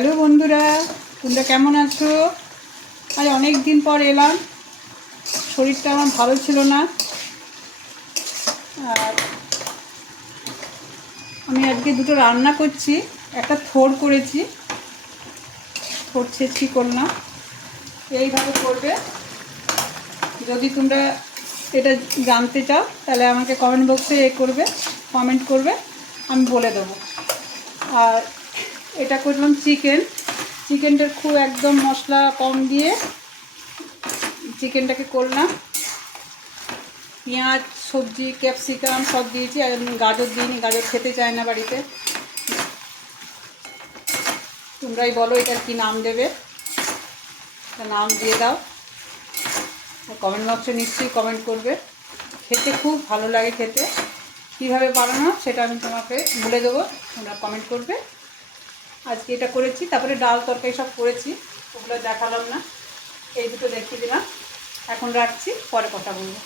Hello বন্ধুরা, তোমরা কেমন আছো? আজ অনেক দিন পর এলাম। শরীরটা আমার ভালো ছিল না, আর আমি আজকে দুটো রান্না করছি। একটা থোড় করেছি, থোড় ছেঁচকি করলাম। এইভাবে করবে। যদি তোমরা এটা জানতে চাও তাহলে আমাকে কমেন্ট বক্সে কমেন্ট করবে, আমি বলে দেবো। আর এটা করলাম চিকেনটা খুব একদম মশলা কম দিয়ে চিকেনটাকে করলাম। পেঁয়াজ, সবজি, ক্যাপসিকাম সব দিয়েছি, আর গাজর দিইনি, গাজর খেতে চায় না বাড়িতে। তোমরাই বলো এটার কি নাম দেবে, নাম দিয়ে দাও। কমেন্ট বক্সে নিশ্চয়ই কমেন্ট করবে। খেতে খুব ভালো লাগে খেতে। কীভাবে বানানো সেটা আমি তোমাকে বলে দেবো, তোমরা কমেন্ট করবে। আজকে এটা করেছি, তারপরে ডাল তরকারি সব করেছি, ওগুলো দেখালাম না, এই দুটো দেখিয়ে দিলাম। এখন রাখছি, পরে কথা বলবো।